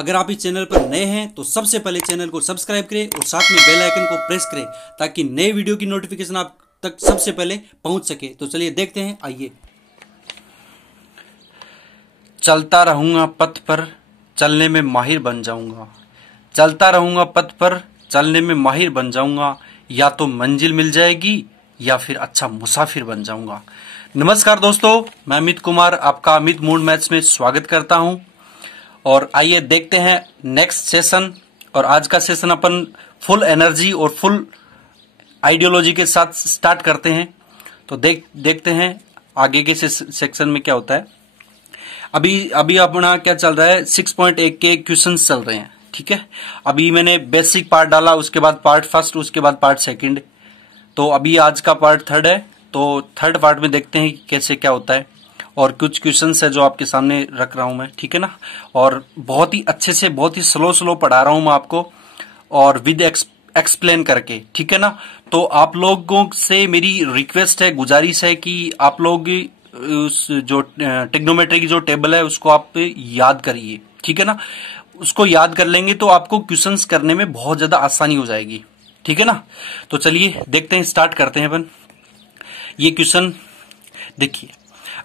अगर आप इस चैनल पर नए हैं तो सबसे पहले चैनल को सब्सक्राइब करें और साथ में बेल आइकन को प्रेस करें ताकि नए वीडियो की नोटिफिकेशन आप तक सबसे पहले पहुंच सके। तो चलिए देखते हैं, आइए। चलता रहूंगा पथ पर, चलने में माहिर बन जाऊंगा। चलता रहूंगा पथ पर, चलने में माहिर बन जाऊंगा। या तो मंजिल मिल जाएगी या फिर अच्छा मुसाफिर बन जाऊंगा। नमस्कार दोस्तों, मैं अमित कुमार आपका अमित मूड मैथ्स में स्वागत करता हूं। और आइए देखते हैं नेक्स्ट सेशन। और आज का सेशन अपन फुल एनर्जी और फुल आइडियोलॉजी के साथ स्टार्ट करते हैं। तो देखते हैं आगे के सेक्शन में क्या होता है। अभी अपना क्या चल रहा है, 6.1 के क्वेश्चंस चल रहे हैं, ठीक है। अभी मैंने बेसिक पार्ट डाला, उसके बाद पार्ट फर्स्ट, उसके बाद पार्ट सेकंड। तो अभी आज का पार्ट थर्ड है। तो थर्ड पार्ट में देखते हैं कि कैसे क्या होता है। और कुछ क्वेश्चंस है जो आपके सामने रख रहा हूं मैं, ठीक है ना। और बहुत ही अच्छे से, बहुत ही स्लो पढ़ा रहा हूं मैं आपको, और विद एक्सप्लेन करके, ठीक है ना। तो आप लोगों से मेरी रिक्वेस्ट है, गुजारिश है कि आप लोग उस जो ट्रिग्नोमेट्री की जो टेबल है उसको आप याद करिए, ठीक है ना। उसको याद कर लेंगे तो आपको क्वेश्चंस करने में बहुत ज्यादा आसानी हो जाएगी, ठीक है ना। तो चलिए देखते हैं, स्टार्ट करते हैं अपन। ये क्वेश्चन देखिए,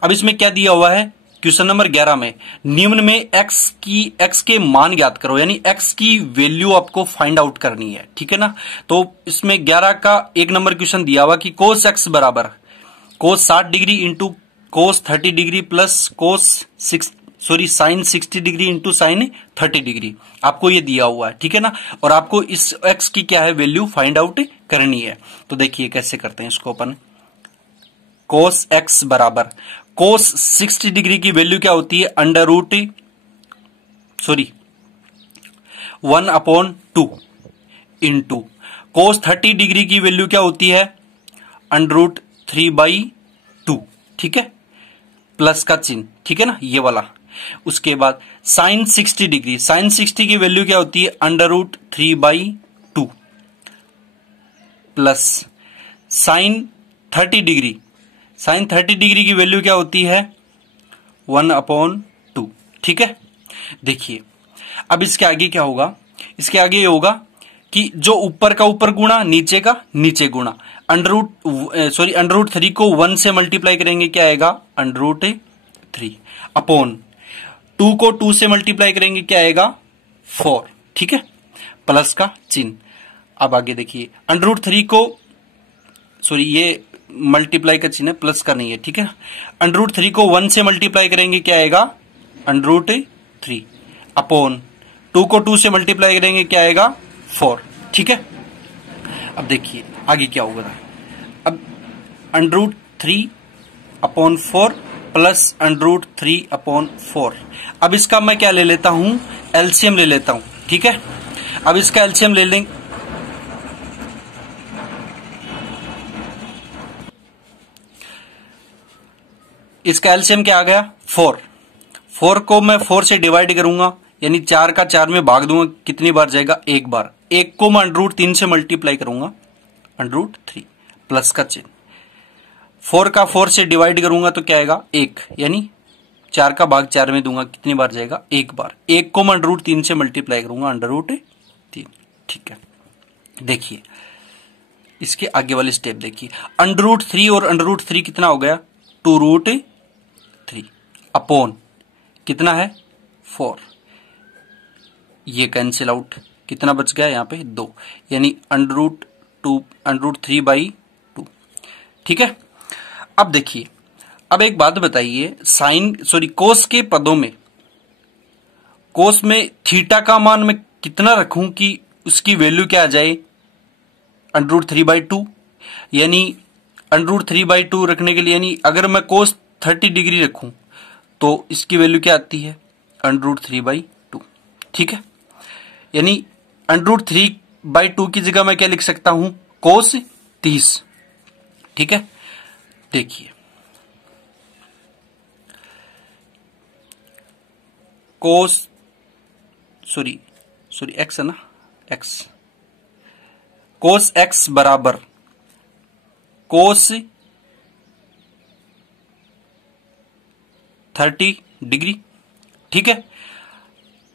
अब इसमें क्या दिया हुआ है। क्वेश्चन नंबर 11 में निम्न में x के मान ज्ञात करो, यानी x की वैल्यू आपको फाइंड आउट करनी है, ठीक है ना। तो इसमें 11 का एक नंबर क्वेश्चन दिया हुआ कि cos x बराबर cos 60 degree into cos 30 degree plus sign 60 degree into sine 30 degree आपको ये दिया हुआ है, ठीक है ना। और आपको इस x की क्या है वैल्यू फाइंड आउट करनी है। तो देखिए कैसे करते हैं इसको अपन। cos x बराबर cos 60 डिग्री की वैल्यू क्या होती है, one upon two into cos 30 degree की वैल्यू क्या होती है, √3/2, ठीक है, प्लस का चिन्ह, ठीक है ना, ये वाला। उसके बाद साइन 60 डिग्री, साइन 60 की वैल्यू क्या होती है, √3/2 plus sine 30 degree, sine 30 degree की वैल्यू क्या होती है, 1/2, ठीक है। देखिए अब इसके आगे क्या होगा, इसके आगे ये होगा कि जो ऊपर का ऊपर गुणा, नीचे का नीचे गुणा, √3 को 1 से मल्टीप्लाई करेंगे क्या आएगा, √3 अपॉन 2 को 2 से मल्टीप्लाई करेंगे क्या आएगा, 4, ठीक है, प्लस का चिन्ह। अब आगे देखिए, √3 को ये मल्टीप्लाई का चिन्ह है, प्लस का नहीं है, ठीक है। √3 को 1 से मल्टीप्लाई करेंगे क्या आएगा, √3 अपॉन 2 को 2 से मल्टीप्लाई करेंगे क्या आएगा, 4, ठीक है। अब देखिए आगे क्या होगा। अब √3/4 प्लस √3/4। अब इसका मैं क्या ले लेता हूं, एलसीएम ले लेता हूं, ठीक है। अब इसका एलसीएम ले लेंगे, इसका एलसीएम क्या आ गया, 4 को मैं 4 से डिवाइड करूंगा, यानी 4 का 4 में भाग दूंगा, कितनी बार जाएगा, एक बार। 1 को मैं √3 से मल्टीप्लाई करूंगा, √3 प्लस का चिन्ह। 4 का 4 से डिवाइड करूंगा तो क्या आएगा, 1, यानी 4 का भाग 4 में दूंगा, कितनी बार जाएगा, एक बार। 1 को मैं √3 से मल्टीप्लाई करूंगा, √3, ठीक है। देखिए इसके आगे वाली स्टेप देखिए, √3 और √3 कितना हो गया, 2√3 अपॉन कितना है, 4, ये कैंसिल आउट, कितना बच गया यहाँ पे, 2, यानी √3/2, ठीक है। अब देखिए, अब एक बात बताइए, कोस के पदों में, कोस में थीटा का मान मैं कितना रखूं कि उसकी वैल्यू क्या आ जाए, √3/2, यानी √3/2 रखने के लिए, यानी अगर मैं कोस 30 डिग्री रखूं तो इसकी वैल्यू क्या आती है, √3/2, ठीक है। यानी √3/2 की जगह मैं क्या लिख सकता हूं, कोस 30, ठीक है। देखिए कोस एक्स है ना, एक्स, कोस एक्स बराबर कोस 30 डिग्री, ठीक है।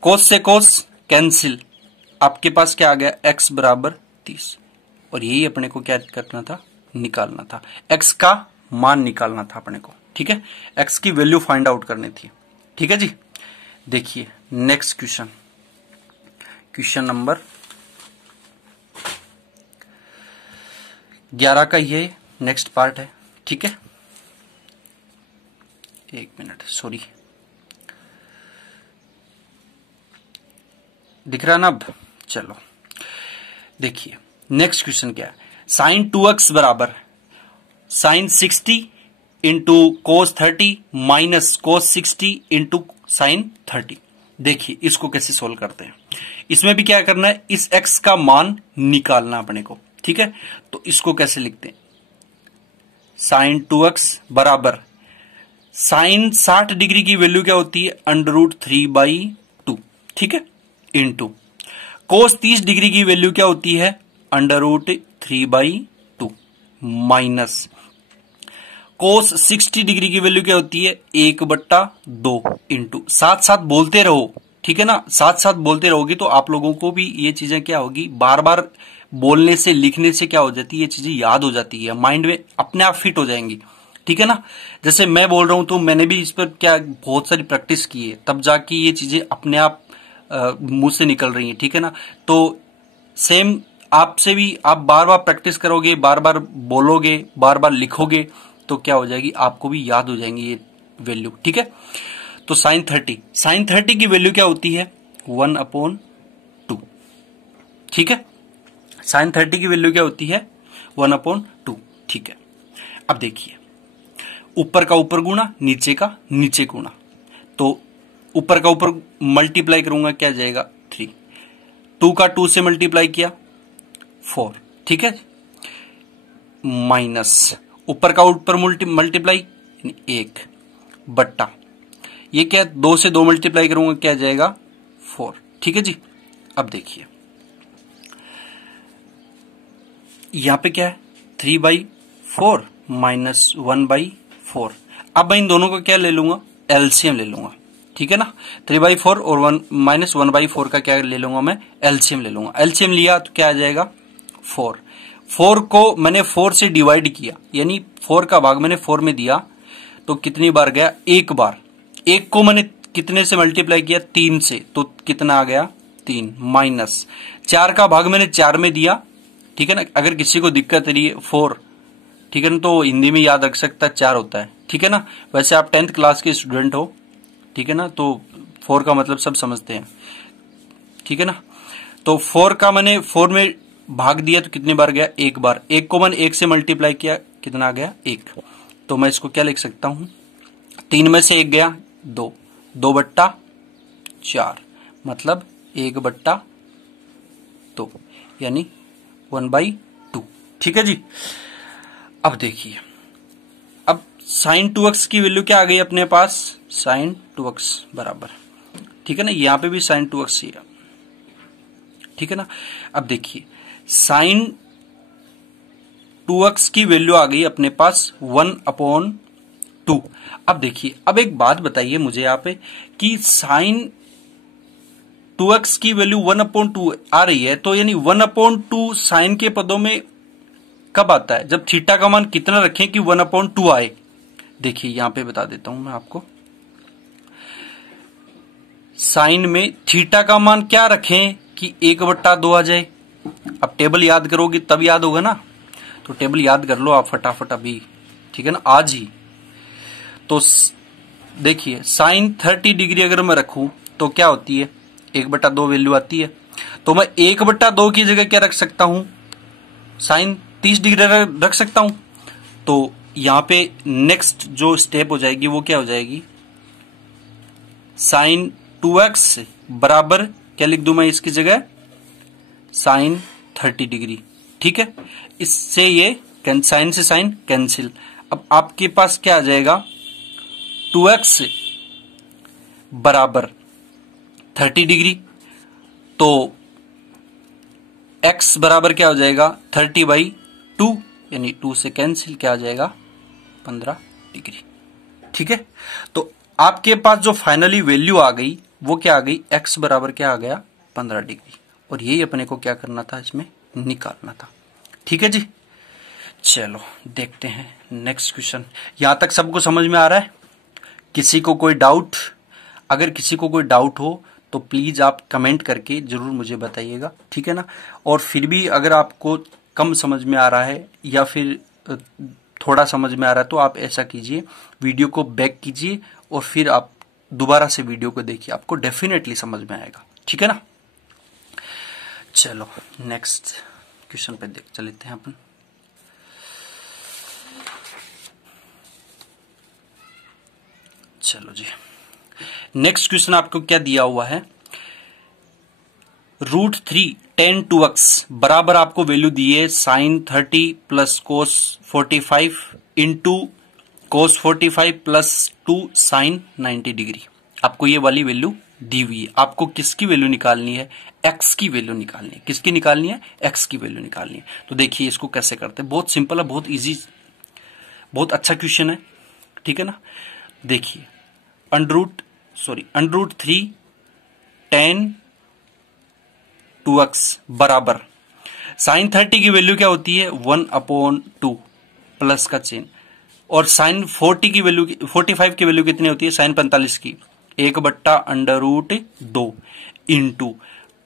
कोस से कोस कैंसिल, आपके पास क्या आ गया, x बराबर 30। और यही अपने को क्या करना था, निकालना था, x का मान निकालना था अपने को। ठीक है, x की वैल्यू फाइंड आउट करनी थी। ठीक है जी, देखिए नेक्स्ट क्वेश्चन, क्वेश्चन नंबर 11 का ये नेक्स्ट पार्ट है। ठीक है, एक मिनट, सॉरी, दिख रहा ना अब, चलो देखिए नेक्स्ट क्वेश्चन क्या है। साइन 2x बराबर sine 60 into cos 30 minus cos 60 into sine 30। देखिए इसको कैसे सोल्व करते हैं। इसमें भी क्या करना है, इस x का मान निकालना अपने को। ठीक है, तो इसको कैसे लिखते हैं, साइन 2x बराबर साइन 60 डिग्री की वैल्यू क्या होती है, √3/2। ठीक है, इंटू कोस 30 डिग्री की वैल्यू क्या होती है, √3/2 माइनस कोस 60 डिग्री की वैल्यू क्या होती है, 1/2 इंटू, साथ साथ बोलते रहो। ठीक है ना, साथ साथ बोलते रहोगे तो आप लोगों को भी ये चीजें क्या होगी, बार बार बोलने से लिखने से क्या हो जाती है, ये चीजें याद हो जाती है, माइंड में अपने आप फिट हो जाएंगी। ठीक है ना, जैसे मैं बोल रहा हूं तो मैंने भी इस पर क्या बहुत सारी प्रैक्टिस की है, तब जाके ये चीजें अपने आप मुंह से निकल रही हैं। ठीक है ना, तो सेम आपसे भी आप बार बार प्रैक्टिस करोगे, बार बार बोलोगे, बार बार लिखोगे तो क्या हो जाएगी, आपको भी याद हो जाएंगी ये वैल्यू। ठीक है, तो साइन 30 की वैल्यू क्या होती है, 1/2। ठीक है, साइन 30 की वैल्यू क्या होती है, 1/2। ठीक है, अब देखिए ऊपर का ऊपर गुणा, नीचे का नीचे गुणा, तो ऊपर का ऊपर मल्टीप्लाई करूंगा, क्या जाएगा 3, 2 का 2 से मल्टीप्लाई किया 4। ठीक है, माइनस ऊपर का ऊपर मल्टीप्लाई 1 बट्टा, ये क्या 2 से 2 मल्टीप्लाई करूंगा, क्या जाएगा 4। ठीक है जी, अब देखिए यहां पे क्या है, 3/4 माइनस 1/4। अब मैं इन दोनों को क्या ले लूंगा, एलसीएम ले लूंगा। ठीक है ना, 3/4 और 1 माइनस 1/4 का क्या ले लूंगा, मैं एलसीएम ले लूंगा। एलसीएम लिया तो क्या आ जाएगा, 4 को मैंने 4 से डिवाइड किया, यानी 4 का भाग मैंने 4 में दिया तो कितनी बार गया, एक बार। 1 को मैंने कितने से मल्टीप्लाई किया, 3 से, तो कितना आ गया 3, माइनस 4 का भाग मैंने 4 में दिया। ठीक है ना, अगर किसी को दिक्कत रही है 4, ठीक है ना, तो हिंदी में याद रख सकता है 4 होता है। ठीक है ना, वैसे आप 10th क्लास के स्टूडेंट हो, ठीक है ना, तो 4 का मतलब सब समझते हैं। ठीक है ना, तो 4 का मैंने 4 में भाग दिया तो कितनी बार गया, एक बार। 1 को मैंने 1 से मल्टीप्लाई किया, कितना आ गया 1। तो मैं इसको क्या लिख सकता हूं, 3 में से 1 गया 2, 2/4 मतलब 1/2, यानी 1/2। ठीक है जी, अब देखिए, अब साइन 2x की वैल्यू क्या आ गई अपने पास, साइन 2x बराबर, ठीक है ना, यहां पे भी साइन 2x ही है। ठीक है ना, अब देखिए साइन 2x की वैल्यू आ गई अपने पास 1/2। अब देखिए, अब एक बात बताइए मुझे यहाँ पे कि साइन 2x की वैल्यू 1/2 आ रही है, तो यानी 1/2 साइन के पदों में कब आता है, जब थीटा का मान कितना रखें कि 1/2 आए। देखिए यहां पे बता देता हूं मैं आपको, साइन में थीटा का मान क्या रखें कि 1/2 आ जाए। अब टेबल याद करोगे तब याद होगा ना, तो टेबल याद कर लो आप फटाफट अभी, ठीक है ना, आज ही। तो देखिए साइन 30 डिग्री अगर मैं रखूं तो क्या होती है, 1/2 वैल्यू आती है। तो मैं 1/2 की जगह क्या रख सकता हूं, साइन 30 डिग्री रख सकता हूं। तो यहां पे नेक्स्ट जो स्टेप हो जाएगी वो क्या हो जाएगी, साइन 2x बराबर क्या लिख दूं मैं इसकी जगह, साइन 30 डिग्री। ठीक है, इससे ये साइन से साइन कैंसिल। अब आपके पास क्या आ जाएगा, 2x बराबर 30 डिग्री, तो x बराबर क्या हो जाएगा 30/2, यानी 2 से कैंसिल, क्या आ जाएगा 15 डिग्री। ठीक है, तो आपके पास जो फाइनली वैल्यू आ गई वो क्या आ गई, x बराबर क्या आ गया 15 डिग्री, और यही अपने को क्या करना था, इसमें निकालना था। ठीक है जी, चलो देखते हैं नेक्स्ट क्वेश्चन। यहां तक सबको समझ में आ रहा है? किसी को कोई डाउट? अगर किसी को कोई डाउट हो तो प्लीज आप कमेंट करके जरूर मुझे बताइएगा, ठीक है ना। और फिर भी अगर आपको कम समझ में आ रहा है या फिर थोड़ा समझ में आ रहा है तो आप ऐसा कीजिए, वीडियो को बैक कीजिए और फिर आप दोबारा से वीडियो को देखिए, आपको डेफिनेटली समझ में आएगा, ठीक है ना। चलो नेक्स्ट क्वेश्चन पे देख चलते हैं अपन। चलो जी, नेक्स्ट क्वेश्चन आपको क्या दिया हुआ है, √3 tan 2x बराबर आपको वैल्यू दी है sin 30 plus cos 45 into cos 45 plus 2 sin 90 degree. आपको ये वाली वैल्यू दी हुई है, आपको किसकी वैल्यू निकालनी है, x की वैल्यू निकालनी है। किसकी निकालनी है, x की वैल्यू निकालनी है। तो देखिए इसको कैसे करते हैं, बहुत सिंपल है, बहुत इजी, बहुत अच्छा क्वेश्चन है, ठीक है ना। देखिए √3 tan 2x बराबर sin 30 की वैल्यू क्या होती है 1/2 प्लस का चिन्ह, और sin 45 की वैल्यू कितनी होती है sin 45 की 1/√2 इंटू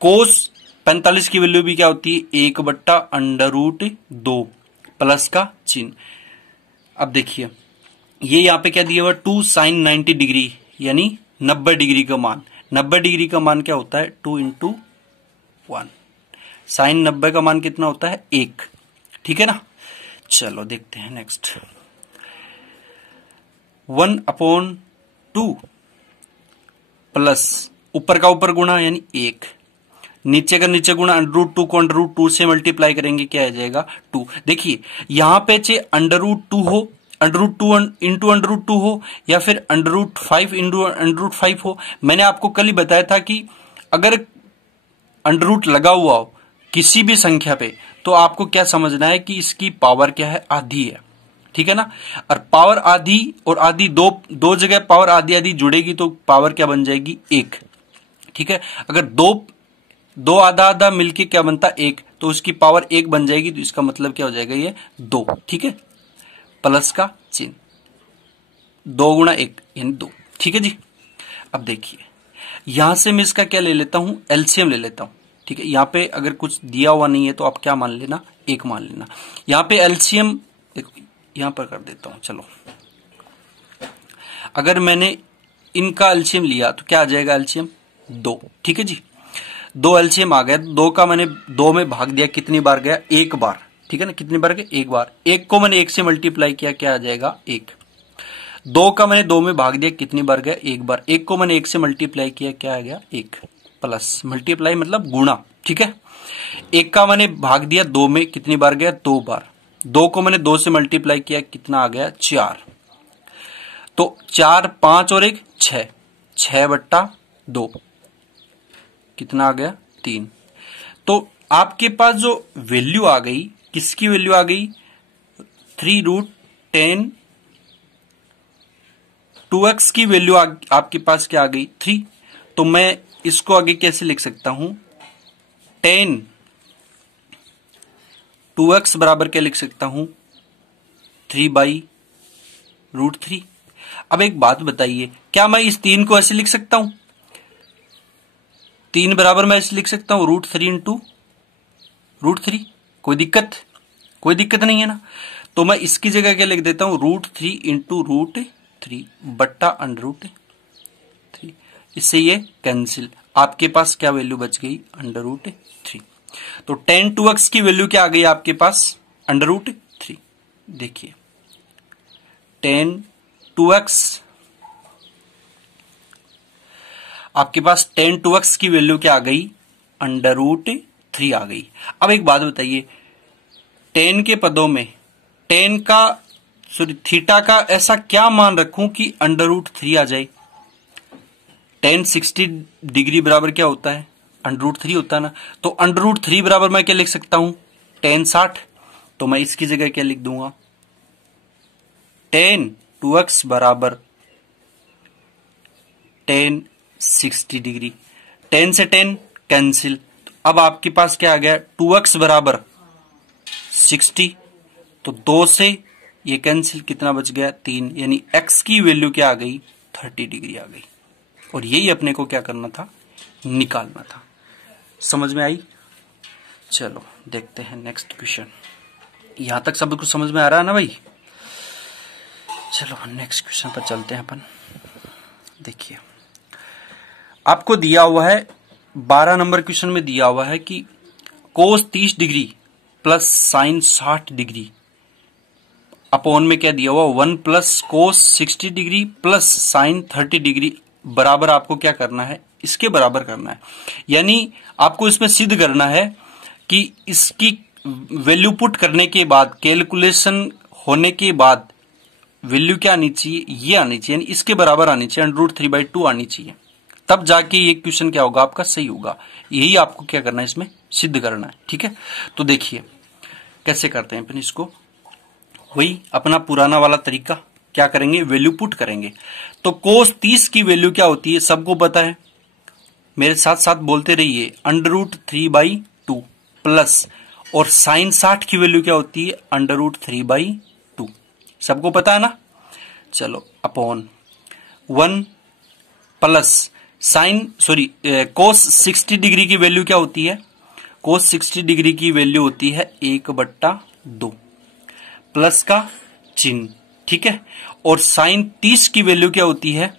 cos 45 की वैल्यू भी क्या होती है 1/√2 प्लस का चिन्ह। अब देखिए ये यहां पे क्या दिया हुआ 2 sin 90 डिग्री यानी 90 डिग्री का मान, 90 डिग्री का मान क्या होता है 2 इंटू 1, साइन 90 का मान कितना होता है 1, ठीक है ना। चलो देखते हैं नेक्स्ट, 1/2 प्लस ऊपर का ऊपर गुणा यानी 1, नीचे का नीचे गुणा √2 को √2 से मल्टीप्लाई करेंगे क्या आ जाएगा 2। देखिए यहां पे चाहे √2 हो, √2 इंटू √2 हो या फिर √5 इंटू √5 हो। मैंने आपको कल ही बताया था कि अगर अंडर लगा हुआ हो किसी भी संख्या पे तो आपको क्या समझना है कि इसकी पावर क्या है, आधी है, ठीक है ना। और पावर आधी और आधी दो जगह पावर आधी आधी जुड़ेगी तो पावर क्या बन जाएगी 1, ठीक है। अगर दो आधा आधा मिलके क्या बनता 1 तो उसकी पावर 1 बन जाएगी, तो इसका मतलब क्या हो जाएगा ये 2, ठीक है, प्लस का चिन्ह 2 गुणा 1 यानी 2, ठीक है जी। अब देखिए यहां से मैं इसका क्या ले लेता हूं, एलसीएम ले लेता हूं, ठीक है। यहां पे अगर कुछ दिया हुआ नहीं है तो आप क्या मान लेना 1 मान लेना। यहां पे एलसीएम देखो यहां पर कर देता हूं, चलो अगर मैंने इनका एलसीएम लिया तो क्या आ जाएगा एलसीएम 2, ठीक है जी। 2 एलसीएम आ गया, 2 का मैंने 2 में भाग दिया, कितनी बार गया 1 बार, ठीक है ना। कितनी बार गया 1 बार, 1 को मैंने 1 से मल्टीप्लाई किया क्या आ जाएगा 1। 2 का मैंने 2 में भाग दिया, कितनी बार गया 1 बार, 1 को मैंने 1 से मल्टीप्लाई किया क्या आ गया 1, प्लस मल्टीप्लाई मतलब गुणा, ठीक है। 1 का मैंने भाग दिया 2 में, कितनी बार गया 2 बार, 2 को मैंने 2 से मल्टीप्लाई किया कितना आ गया 4, तो 4 5 और 1 6, 6/2 कितना आ गया 3। तो आपके पास जो वैल्यू आ गई, किसकी वैल्यू आ गई 3√10 2x की वैल्यू आपके पास क्या आ गई 3। तो मैं इसको आगे कैसे लिख सकता हूं, 10 2x बराबर क्या लिख सकता हूं 3/√3। अब एक बात बताइए, क्या मैं इस 3 को ऐसे लिख सकता हूं, 3 बराबर मैं ऐसे लिख सकता हूं √3 इंटू √3, कोई दिक्कत नहीं है ना। तो मैं इसकी जगह क्या लिख देता हूं √3 इंटू √3 बट्टा √3, इससे ये कैंसिल, आपके पास क्या वैल्यू बच गई √3। तो tan 2x की वैल्यू क्या आ गई आपके पास √3। देखिए tan 2x आपके पास tan 2x की वैल्यू क्या आ गई √3 आ गई। अब एक बात बताइए, tan के पदों में थीटा का ऐसा क्या मान रखूं कि √3 आ जाए। tan 60 डिग्री बराबर क्या होता है √3 होता है ना। तो √3 बराबर मैं क्या लिख सकता हूं tan 60, तो मैं इसकी जगह क्या लिख दूंगा tan 2x बराबर tan 60 डिग्री। 10 से 10 कैंसिल। अब आपके पास क्या आ गया, 2x बराबर 60, तो 2 से ये कैंसिल, कितना बच गया 3, यानी x की वैल्यू क्या आ गई 30 डिग्री आ गई। और यही अपने को क्या करना था, निकालना था। समझ में आई? चलो देखते हैं नेक्स्ट क्वेश्चन। यहां तक सब कुछ समझ में आ रहा है ना भाई? चलो नेक्स्ट क्वेश्चन पर चलते हैं अपन। देखिए आपको दिया हुआ है 12 नंबर क्वेश्चन में दिया हुआ है कि कोस 30 degree plus sign 60 degree upon में क्या दिया हुआ 1 plus cos 60 degree plus sine 30 degree बराबर आपको क्या करना है, इसके बराबर करना है। यानी आपको इसमें सिद्ध करना है कि इसकी वैल्यू पुट करने के बाद, कैलकुलेशन होने के बाद वैल्यू क्या आनी चाहिए, ये आनी चाहिए, यानी इसके बराबर आनी चाहिए, √3/2 आनी चाहिए। तब जाके ये क्वेश्चन क्या होगा आपका, सही होगा। यही आपको क्या करना है, इसमें सिद्ध करना है। ठीक है, तो देखिए कैसे करते हैं अपन इसको। वही अपना पुराना वाला तरीका, क्या करेंगे, वैल्यू पुट करेंगे। तो कोस 30 की वैल्यू क्या होती है, सबको पता है, मेरे साथ साथ बोलते रहिए, √3/2 प्लस, और साइन 60 की वैल्यू क्या होती है, √3/2, सबको पता है ना। चलो अपॉन 1 प्लस कोस 60 डिग्री की वैल्यू क्या होती है, कोस 60 डिग्री की वैल्यू होती है 1/2, प्लस का चिन्ह। ठीक है, और साइन 30 की वैल्यू क्या होती है,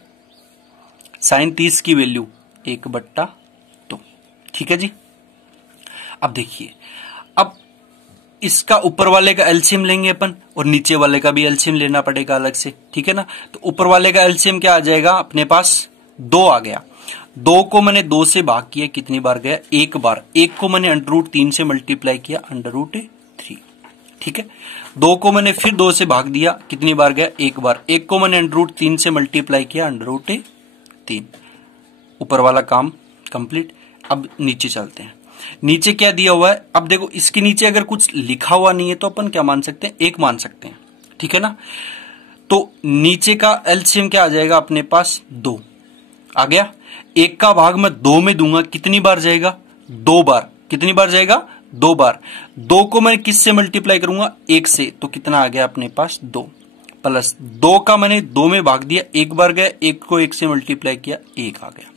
साइन 30 की वैल्यू 1/2। ठीक है जी। अब देखिए, अब इसका ऊपर वाले का एलसीएम लेंगे अपन, और नीचे वाले का भी एलसीएम लेना पड़ेगा अलग से। ठीक है ना, तो ऊपर वाले का एलसीएम क्या आ जाएगा अपने पास, 2 आ गया। 2 को मैंने 2 से भाग किया, कितनी बार गया, 1 बार। 1 को मैंने √3 से मल्टीप्लाई किया, √3। ठीक है, 2 को मैंने फिर 2 से भाग दिया, कितनी बार गया, 1 बार। 1 को मैंने √3 से मल्टीप्लाई किया, √3। ऊपर वाला काम कंप्लीट। अब नीचे चलते हैं। नीचे क्या दिया हुआ है, अब देखो इसके नीचे अगर कुछ लिखा हुआ नहीं है तो अपन क्या मान सकते हैं, 1 मान सकते हैं। ठीक है ना, तो नीचे का एलसीएम क्या आ जाएगा अपने पास, 2 आ गया। 1 का भाग मैं 2 में दूंगा, कितनी बार जाएगा, 2 बार। कितनी बार जाएगा, 2 बार। 2 को मैं किससे मल्टीप्लाई करूंगा, 1 से, तो कितना आ गया अपने पास 2, प्लस 2 का मैंने 2 में भाग दिया, 1 बार गया, 1 को 1 से मल्टीप्लाई किया, 1 आ गया।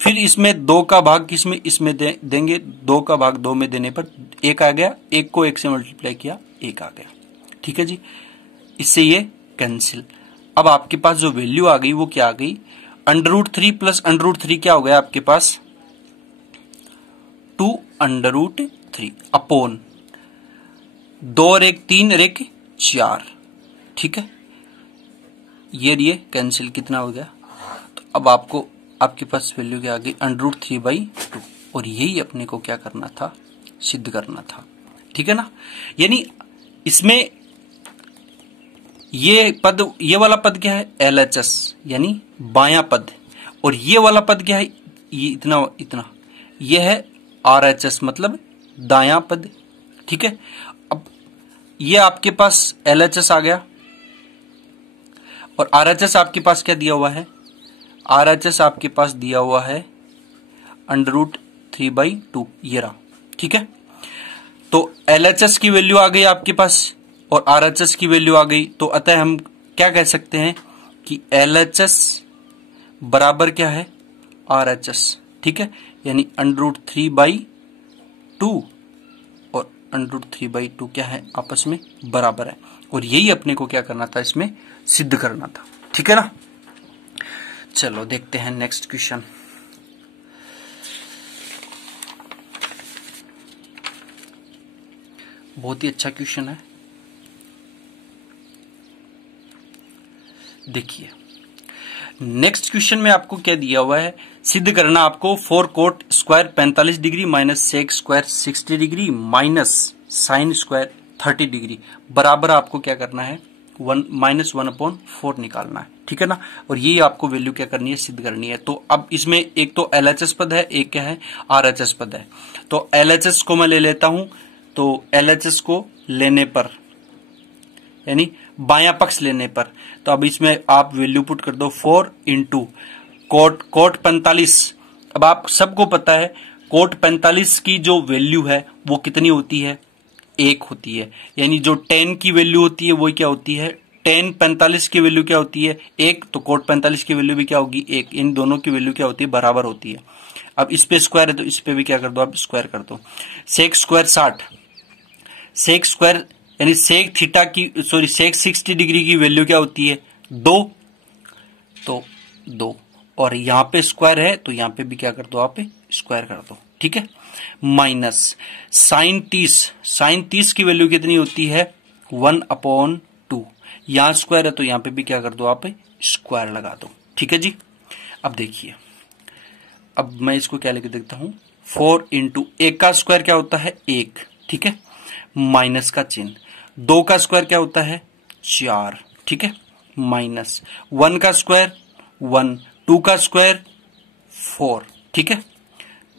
फिर इसमें 2 का भाग किसमें, इसमें देंगे, 2 का भाग 2 में देने पर 1 आ गया, 1 को 1 से मल्टीप्लाई किया, 1 आ गया। ठीक है जी, इससे ये कैंसिल। अब आपके पास जो वैल्यू आ गई वो क्या आ गई, √3 प्लस √3 क्या हो गया आपके पास, 2√3 अपॉन 2 और 1 3 और 1 4। ठीक है, ये कैंसिल, कितना हो गया, तो अब आपके पास वैल्यू क्या आ गई, √3/2। और यही अपने को क्या करना था, सिद्ध करना था। ठीक है ना, यानी इसमें ये वाला पद क्या है, LHS यानी बायां पद, और ये वाला पद क्या है, ये इतना ये है RHS मतलब दायां पद। ठीक है, अब ये आपके पास LHS आ गया, और RHS आपके पास क्या दिया हुआ है, RHS आपके पास दिया हुआ है √3/2, ये रहा। ठीक है, तो LHS की वैल्यू आ गई आपके पास और RHS की वैल्यू आ गई, तो अतः हम क्या कह सकते हैं कि LHS बराबर क्या है, RHS। ठीक है, यानी √3/2 और √3/2 क्या है, आपस में बराबर है। और यही अपने को क्या करना था, इसमें सिद्ध करना था। ठीक है ना, चलो देखते हैं नेक्स्ट क्वेश्चन। बहुत ही अच्छा क्वेश्चन है। देखिए नेक्स्ट क्वेश्चन में आपको क्या दिया हुआ है, सिद्ध करना आपको 4 cot square 45 degree minus sec square 60 degree minus sine square 30 degree बराबर आपको क्या करना है, -1/4 निकालना है। ठीक है ना, और ये आपको वैल्यू क्या करनी है, सिद्ध करनी है। तो अब इसमें एक तो LHS पद है, एक क्या है, RHS पद है। तो LHS को मैं ले लेता हूं, तो LHS को लेने पर यानी बायां पक्ष लेने पर, तो अब इसमें आप वैल्यू पुट कर दो 4 इंटू कोट 45, अब आप सबको पता है कोट 45 की जो वैल्यू है वो कितनी होती है, 1 होती है। यानी जो 10 की वैल्यू होती है वो क्या होती है, 10 45 की वैल्यू क्या होती है 1, तो कोट 45 की वैल्यू भी क्या होगी 1। इन दोनों की वैल्यू क्या होती है, बराबर होती है। अब इस पे स्क्वायर है तो इस पे भी क्या कर दो, आप स्क्वायर कर दो। सेक स्क्वायर 60, सेक स्क्वायर यानी सेक थीटा की सेक 60 डिग्री की वैल्यू क्या होती है 2, तो 2, और यहां पे स्क्वायर है तो यहां पे भी क्या कर दो, आप स्क्वायर कर दो, ठीक है। माइनस साइन 30, साइन 30 की वैल्यू कितनी होती है 1/2, यहां स्क्वायर है तो यहां पे भी क्या कर दो, आप स्क्वायर लगा दो, ठीक है जी। अब देखिए, अब मैं इसको क्या लेके देखता हूं, 4 इंटू 1 का स्क्वायर क्या होता है 1, ठीक है, माइनस का चिन्ह, 2 का स्क्वायर क्या होता है 4, ठीक है, माइनस 1 का स्क्वायर 1, 2 का स्क्वायर 4, ठीक है।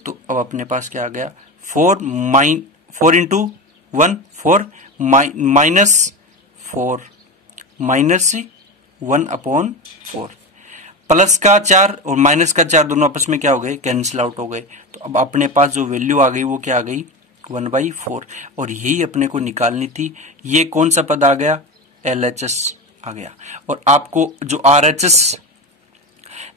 तो अब अपने पास क्या आ गया 4 इंटू 1 4 माइनस 4 माइनस 1/4, प्लस का 4 और माइनस का 4 दोनों आपस में क्या हो गए, कैंसिल आउट हो गए। तो अब अपने पास जो वैल्यू आ गई वो क्या आ गई 1/4, और यही अपने को निकालनी थी। ये कौन सा पद आ गया, LHS आ गया। और आपको जो RHS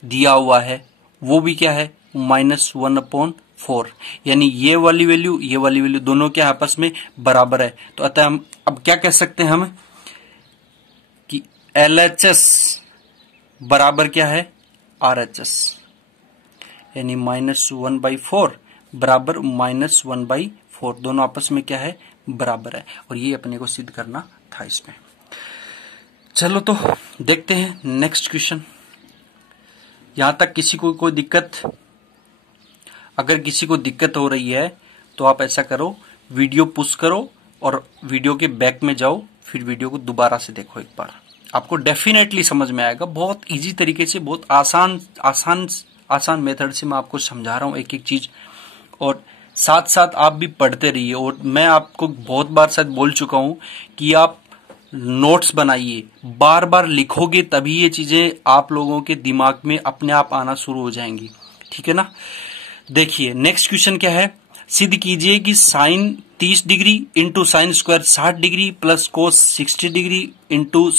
दिया हुआ है वो भी क्या है -1/4, यानी ये वाली वैल्यू दोनों के आपस में बराबर है। तो अतः हम अब क्या कह सकते हैं हम कि LHS बराबर क्या है RHS, यानी -1/4 बराबर -1/4, दोनों आपस में क्या है बराबर है। और ये अपने को सिद्ध करना था इसमें। चलो तो देखते हैं नेक्स्ट क्वेश्चन। यहां तक किसी को कोई दिक्कत, अगर किसी को दिक्कत हो रही है तो आप ऐसा करो, वीडियो पुश करो और वीडियो के बैक में जाओ, फिर वीडियो को दोबारा से देखो एक बार, आपको डेफिनेटली समझ में आएगा। बहुत इजी तरीके से, बहुत आसान मेथड से मैं आपको समझा रहा हूं एक एक चीज, और साथ साथ आप भी पढ़ते रहिए। और मैं आपको बहुत बार शायद बोल चुका हूं कि आप नोट्स बनाइए, बार बार लिखोगे तभी ये चीजें आप लोगों के दिमाग में अपने आप आना शुरू हो जाएंगी, ठीक है ना। देखिए नेक्स्ट क्वेश्चन क्या है, सिद्ध कीजिए कि sine 30 degree into sine square 60 degree plus cos 60 degree into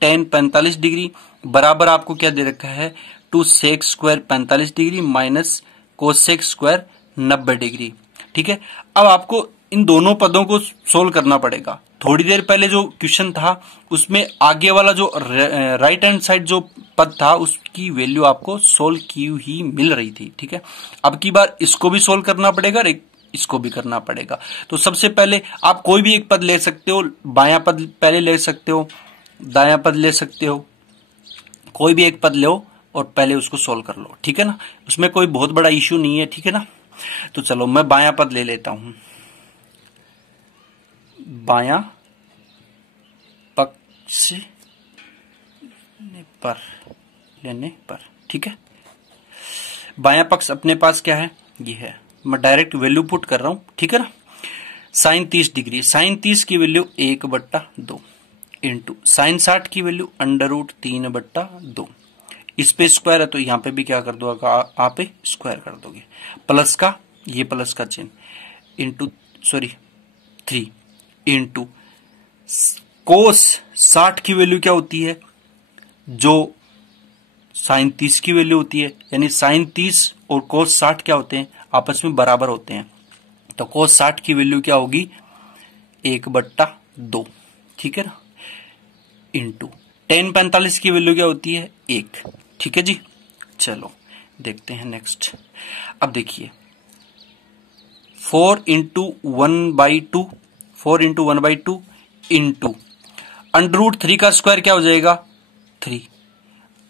tan 45 degree बराबर आपको क्या दे रखा है 2 sec square 45 degree minus cosec square 90 degree, ठीक है। अब आपको इन दोनों पदों को सोल्व करना पड़ेगा। थोड़ी देर पहले जो क्वेश्चन था उसमें आगे वाला जो राइट हैंड साइड जो पद था उसकी वैल्यू आपको सोल्व की ही मिल रही थी, ठीक है। अब की बार इसको भी सोल्व करना पड़ेगा और इसको भी करना पड़ेगा। तो सबसे पहले आप कोई भी एक पद ले सकते हो, बायां पद पहले ले सकते हो, दायां पद ले सकते हो, कोई भी एक पद लो और पहले उसको सोल्व कर लो, ठीक है ना। उसमें कोई बहुत बड़ा इश्यू नहीं है, ठीक है ना। तो चलो मैं बायां पद ले लेता हूं, बायां पक्ष लेने पर, ठीक है। बायां पक्ष अपने पास क्या है, ये है, मैं डायरेक्ट वैल्यू पुट कर रहा हूं, ठीक है ना। साइन 30 डिग्री, साइन 30 की वैल्यू 1/2 इंटू साइन 60 की वैल्यू √3/2, इस पे स्क्वायर है तो यहां पे भी क्या कर दो, आप स्क्वायर कर दोगे, प्लस का ये प्लस का चिन्ह इंटू 3 इंटू कोस 60 की वैल्यू क्या होती है, जो साइन 30 की वैल्यू होती है, यानी साइन 30 और कोस 60 क्या होते हैं, आपस में बराबर होते हैं। तो कोस 60 की वैल्यू क्या होगी 1/2, ठीक है ना, इंटू टेन 45 की वैल्यू क्या होती है 1, ठीक है जी। चलो देखते हैं नेक्स्ट। अब देखिए 4 इंटू 1/2 इंटू √3 का स्क्वायर क्या हो जाएगा 3,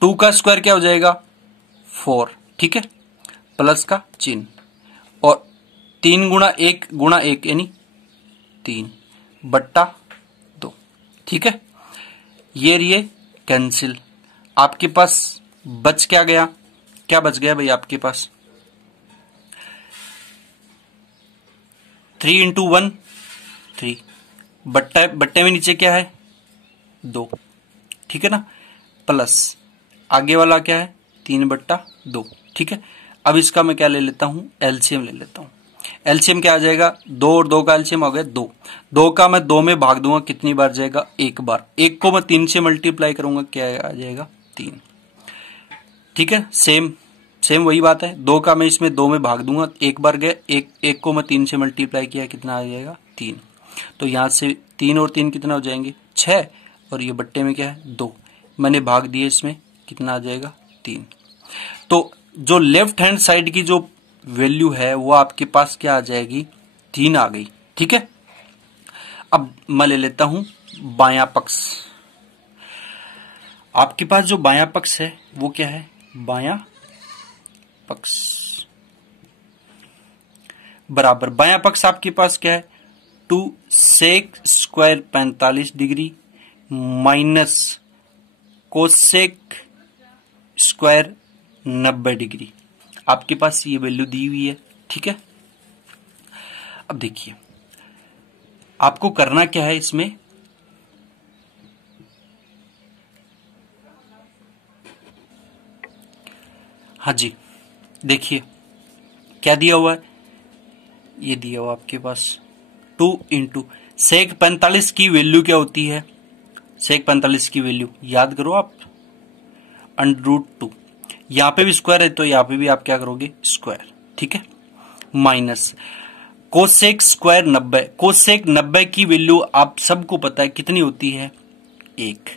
2 का स्क्वायर क्या हो जाएगा 4, ठीक है, प्लस का चिन्ह, और 3 गुणा 1 यानी 3/2, ठीक है। ये कैंसिल, आपके पास बच क्या गया, क्या बच गया भाई आपके पास 3 इंटू 1 3, बट्टे में नीचे क्या है 2, ठीक है ना, प्लस आगे वाला क्या है 3/2। ठीक है, अब इसका मैं क्या ले लेता हूं, एलसीएम ले लेता हूं। एलसीएम क्या आ जाएगा, 2 और 2 का एलसीएम हो गया 2। 2 का मैं 2 में भाग दूंगा, कितनी बार जाएगा, 1 बार। 1 को मैं 3 से मल्टीप्लाई करूंगा, क्या आ जाएगा, 3। ठीक है, सेम वही बात है। 2 का मैं इसमें 2 में भाग दूंगा, 1 बार गए, 1 को मैं 3 से मल्टीप्लाई किया, कितना आ जाएगा, 3। तो यहां से 3 और 3 कितना हो जाएंगे, 6, और ये बट्टे में क्या है, 2। मैंने भाग दिए, इसमें कितना आ जाएगा, 3। तो जो लेफ्ट हैंड साइड की जो वैल्यू है वो आपके पास क्या आ जाएगी, 3 आ गई। ठीक है, अब मैं ले लेता हूं बायां पक्ष। आपके पास जो बायां पक्ष है वो क्या है, बायां पक्ष बराबर, बायां पक्ष आपके पास क्या है, 2 sec square 45 degree minus cosec square 90 degree. आपके पास ये वैल्यू दी हुई है। ठीक है, अब देखिए आपको करना क्या है इसमें, हाँ जी, देखिए क्या दिया हुआ है, ये दिया हुआ आपके पास 2 इंटू सेक 45 की वैल्यू क्या होती है, सेक 45 की वैल्यू याद करो आप, √2। यहां पे भी स्क्वायर है तो यहां पे भी आप क्या करोगे, स्क्वायर। ठीक है, माइनस कोसेक स्क्वायर 90। कोसेक 90 की वैल्यू आप सबको पता है कितनी होती है, 1।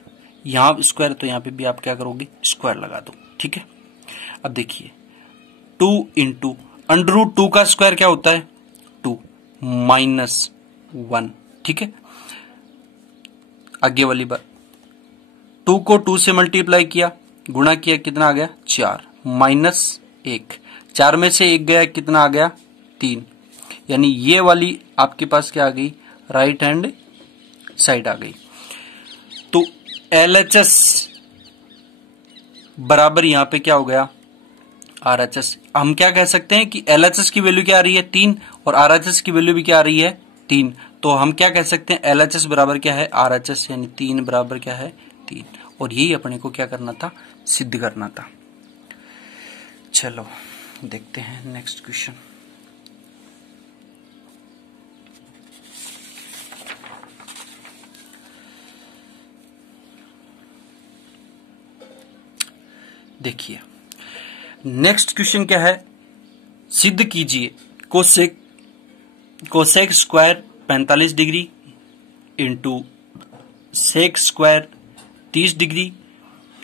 यहां स्क्वायर तो यहां पे भी आप क्या करोगे, स्क्वायर लगा दो। ठीक है, अब देखिए 2 इंटू √2 का स्क्वायर क्या होता है, 2 माइनस 1। ठीक है, आगे वाली बात, 2 को 2 से मल्टीप्लाई किया, गुणा किया, कितना आ गया, 4 माइनस 1। 4 में से 1 गया, कितना आ गया, 3। यानी ये वाली आपके पास क्या आ गई, राइट हैंड साइड आ गई। तो LHS बराबर यहां पे क्या हो गया, RHS। हम क्या कह सकते हैं कि LHS की वैल्यू क्या आ रही है, 3, और RHS की वैल्यू भी क्या आ रही है, 3। तो हम क्या कह सकते हैं, LHS बराबर क्या है, RHS, यानी 3 बराबर क्या है, 3। और यही अपने को क्या करना था, सिद्ध करना था। चलो देखते हैं नेक्स्ट क्वेश्चन। देखिए नेक्स्ट क्वेश्चन क्या है, सिद्ध कीजिए cosec square 45 degree into sec square 30 degree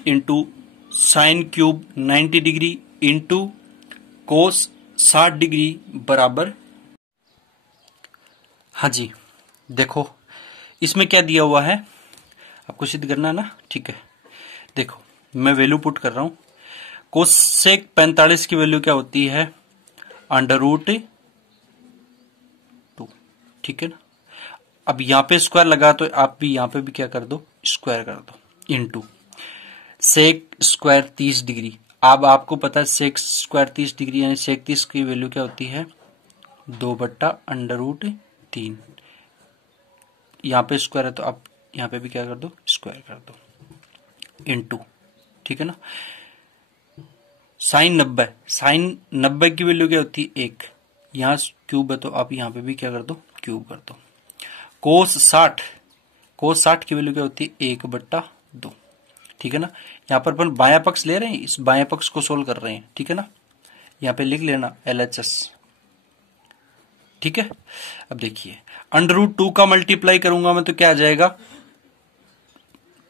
into sine cube 90 degree into cos 60 degree बराबर। हाँ जी, देखो इसमें क्या दिया हुआ है, आपको सिद्ध करना है ना। ठीक है, देखो मैं वैल्यू पुट कर रहा हूं, कोसेक 45 की वैल्यू क्या होती है, √2। ठीक है ना, अब यहां पे स्क्वायर लगा तो आप भी यहां पे भी क्या कर दो, स्क्वायर कर दो, इंटू सेक स्क्वायर 30 डिग्री। अब आपको पता है सेक स्क्वायर 30 डिग्री यानी सेक 30 की वैल्यू क्या होती है, 2/√3। यहां पे स्क्वायर है तो आप यहां पे भी क्या कर दो, स्क्वायर कर दो, इंटू। ठीक है ना, साइन 90 की वैल्यू क्या होती है, 1। यहां क्यूब है तो आप यहां पे भी क्या कर दो, क्यूब कर दो। कोस 60 की वैल्यू क्या होती है, 1/2। ठीक है ना, यहां पर अपन बायां पक्ष ले रहे हैं, इस बायां पक्ष को सोल्व कर रहे हैं। ठीक है ना, यहां पे लिख लेना LHS। ठीक है, अब देखिए √2 का मल्टीप्लाई करूंगा मैं तो क्या आ जाएगा,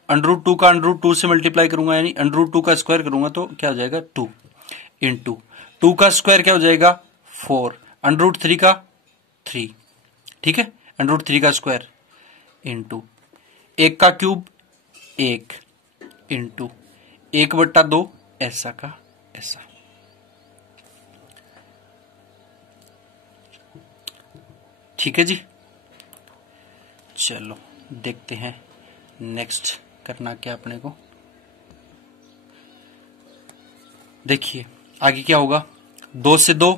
√2 का √2 से मल्टीप्लाई करूंगा यानी √2 का स्क्वायर करूंगा तो क्या हो जाएगा, 2 इंटू 2 का स्क्वायर क्या हो जाएगा, 4, √3 का 3। ठीक है, √3 का स्क्वायर इंटू 1 का क्यूब 1 इंटू 1/2 ऐसा का ऐसा। ठीक है जी, चलो देखते हैं नेक्स्ट करना क्या अपने को। देखिए आगे क्या होगा, 2 से 2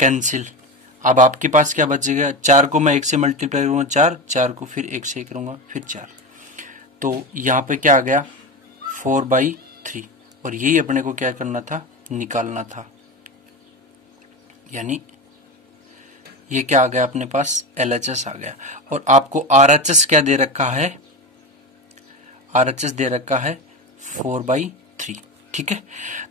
कैंसिल। अब आपके पास क्या बचेगा, 4 को मैं 1 से मल्टीप्लाई करूंगा 4 को फिर 1 से करूंगा फिर 4, तो यहां पे क्या आ गया 4/3। और यही अपने को क्या करना था, निकालना था। यानी ये क्या आ गया अपने पास, LHS आ गया। और आपको RHS क्या दे रखा है, RHS दे रखा है 4/3। ठीक है,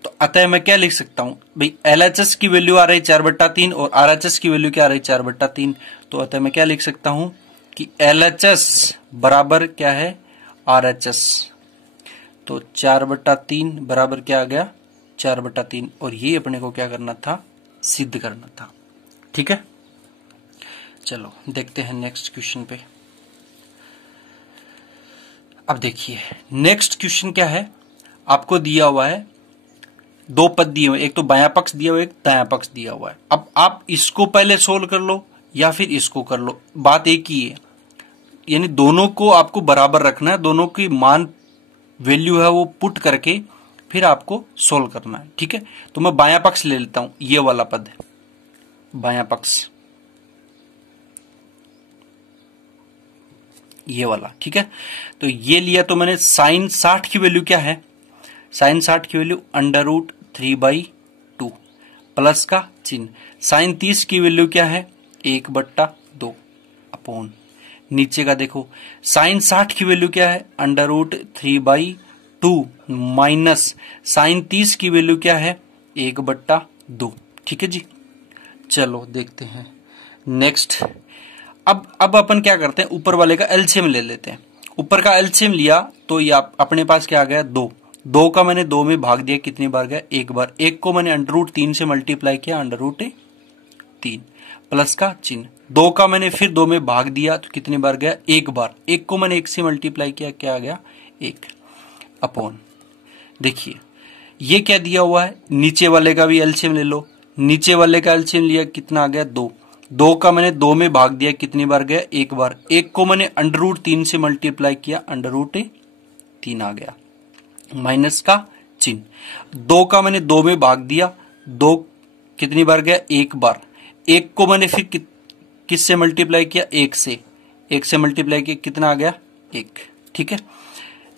तो अतः मैं क्या लिख सकता हूं भाई, LHS की वैल्यू आ रही 4/3 और RHS की वैल्यू क्या आ रही 4/3। तो अतः मैं क्या लिख सकता हूं कि LHS बराबर क्या है, RHS। तो 4/3 बराबर क्या आ गया, 4/3। और ये अपने को क्या करना था, सिद्ध करना था। ठीक है, चलो देखते हैं नेक्स्ट क्वेश्चन पे। अब देखिए नेक्स्ट क्वेश्चन क्या है, आपको दिया हुआ है दो पद दिए हुए, एक तो बायां पक्ष दिया हुआ है, एक दायां पक्ष दिया हुआ है। अब आप इसको पहले सोल्व कर लो या फिर इसको कर लो, बात एक ही है। यानी दोनों को आपको बराबर रखना है, दोनों की मान वैल्यू है वो पुट करके फिर आपको सोल्व करना है। ठीक है, तो मैं बायां पक्ष ले लेता हूं, ये वाला पद है बायां पक्ष, ये वाला। ठीक है, तो ये लिया तो मैंने साइन 60 की वैल्यू क्या है, साइन 60 की वैल्यू √3/2 प्लस का चिन्ह। साइन 30 की वैल्यू क्या है, 1/2 अपॉन, नीचे का देखो साइन 60 की वैल्यू क्या है, √3/2 माइनस साइन 30 की वैल्यू क्या है, 1/2। ठीक है जी, चलो देखते हैं नेक्स्ट। अब अपन क्या करते हैं, ऊपर वाले का एलसीएम ले लेते हैं। ऊपर का एलसीएम लिया तो ये अपने पास क्या आ गया, 2 का मैंने 2 में भाग दिया, कितनी बार गया, एक बार। एक को मैंने √3 से मल्टीप्लाई किया, √3 प्लस का चिन्ह। 2 का मैंने फिर 2 में भाग दिया तो कितनी बार गया, एक बार। एक को मैंने 1 से मल्टीप्लाई किया, क्या आ गया, 1 अपॉन। देखिए ये क्या दिया हुआ है, नीचे वाले का भी एलसीएम ले लो। नीचे वाले का एलसीएम लिया, कितना आ गया, 2 का मैंने 2 में भाग दिया, कितनी बार गया, एक बार। एक को मैंने √3 से मल्टीप्लाई किया, √3 आ गया माइनस का चिन्ह। 2 का मैंने 2 में भाग दिया, 2 कितनी बार गया, एक बार। एक को मैंने फिर किस से मल्टीप्लाई किया, 1 से मल्टीप्लाई किया, कितना आ गया, 1। ठीक है,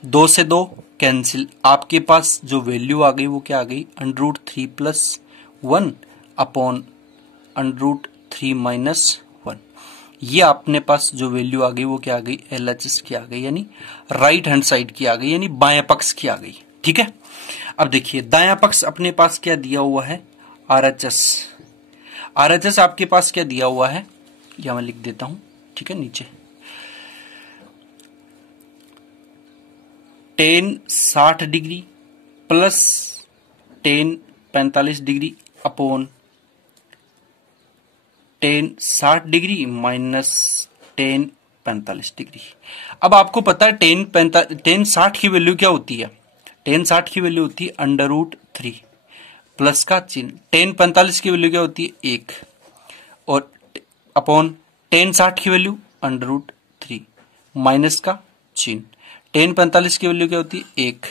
2 से 2 कैंसिल, आपके पास जो वैल्यू आ गई वो क्या आ गई, √3 + 1 अपॉन √3 - 1। ये अपने पास जो वैल्यू आ गई वो क्या आ गई, LHS की आ गई, यानी राइट हैंड साइड की आ गई, यानी बाएं पक्ष की आ गई। ठीक है, अब देखिए दायां पक्ष अपने पास क्या दिया हुआ है, RHS आपके पास क्या दिया हुआ है, यह मैं लिख देता हूं। ठीक है, नीचे tan 60 degree plus tan 45 degree upon tan 60 degree minus tan 45 degree. अब आपको पता है tan 60 की वैल्यू क्या होती है, tan 60 की वैल्यू होती है √3 प्लस का चिन्ह। tan 45 की वैल्यू क्या होती है, 1 और अपॉन tan 60 की वैल्यू √3 माइनस का चिन्ह। tan 45 की वैल्यू क्या होती है, 1।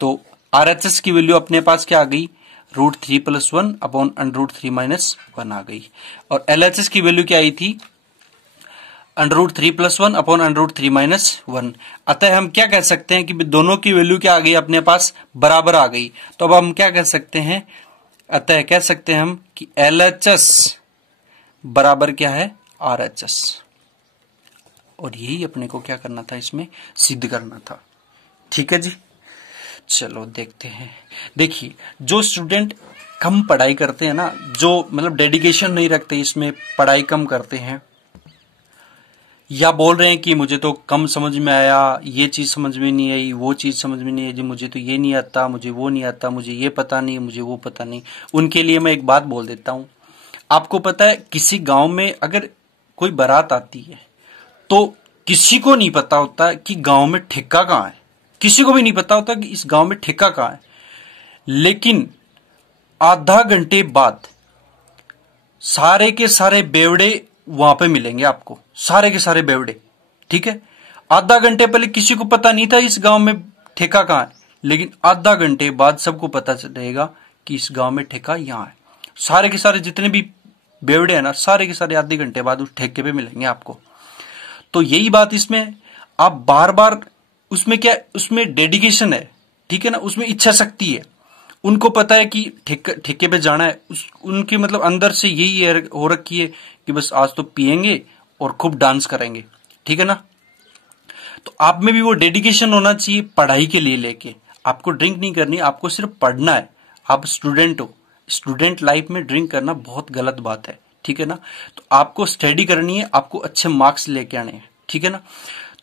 तो RHS की वैल्यू अपने पास क्या आ गई, √3 + 1 अपॉन √3 - 1 आ गई। और LHS की वैल्यू क्या आई थी, √3 + 1 अपॉन √3 - 1। अतः हम क्या कह सकते हैं कि दोनों की वैल्यू क्या आ गई, अपने पास बराबर आ गई। तो अब हम क्या कह सकते हैं, अतः कह सकते हैं हम कि LHS बराबर क्या है, RHS। और यही अपने को क्या करना था, इसमें सिद्ध करना था। ठीक है जी, चलो देखते हैं। देखिए जो स्टूडेंट कम पढ़ाई करते हैं ना, जो मतलब डेडिकेशन नहीं रखते, इसमें पढ़ाई कम करते हैं या बोल रहे हैं कि मुझे तो कम समझ में आया, ये चीज समझ में नहीं आई, वो चीज समझ में नहीं आई जी, मुझे तो ये नहीं आता, मुझे वो नहीं आता, मुझे ये पता नहीं, मुझे वो पता नहीं, उनके लिए मैं एक बात बोल देता हूं। आपको पता है किसी गांव में अगर कोई बारात आती है तो किसी को नहीं पता होता कि गांव में ठेका कहां है, किसी को भी नहीं पता होता कि इस गांव में ठेका कहां है। लेकिन आधा घंटे बाद सारे के सारे बेवड़े वहां पे मिलेंगे आपको, सारे के सारे बेवड़े। ठीक है, आधा घंटे पहले किसी को पता नहीं था इस गांव में ठेका कहां है, लेकिन आधा घंटे बाद सबको पता चलेगा कि इस गांव में ठेका यहां है। सारे के सारे जितने भी बेवड़े हैं ना, सारे के सारे आधे घंटे बाद उस ठेके पे मिलेंगे आपको। तो यही बात इसमें, आप बार बार उसमें क्या, उसमें डेडिकेशन है ठीक है ना, उसमें इच्छा शक्ति है, उनको पता है कि ठेके पे जाना है, उनके मतलब अंदर से यही हो रखी है कि बस आज तो पिएंगे और खूब डांस करेंगे, ठीक है ना। तो आप में भी वो डेडिकेशन होना चाहिए पढ़ाई के लिए लेके, आपको ड्रिंक नहीं करनी, आपको सिर्फ पढ़ना है। आप स्टूडेंट हो, स्टूडेंट लाइफ में ड्रिंक करना बहुत गलत बात है, ठीक है ना। तो आपको स्टडी करनी है, आपको अच्छे मार्क्स लेके आने हैं, ठीक है ना।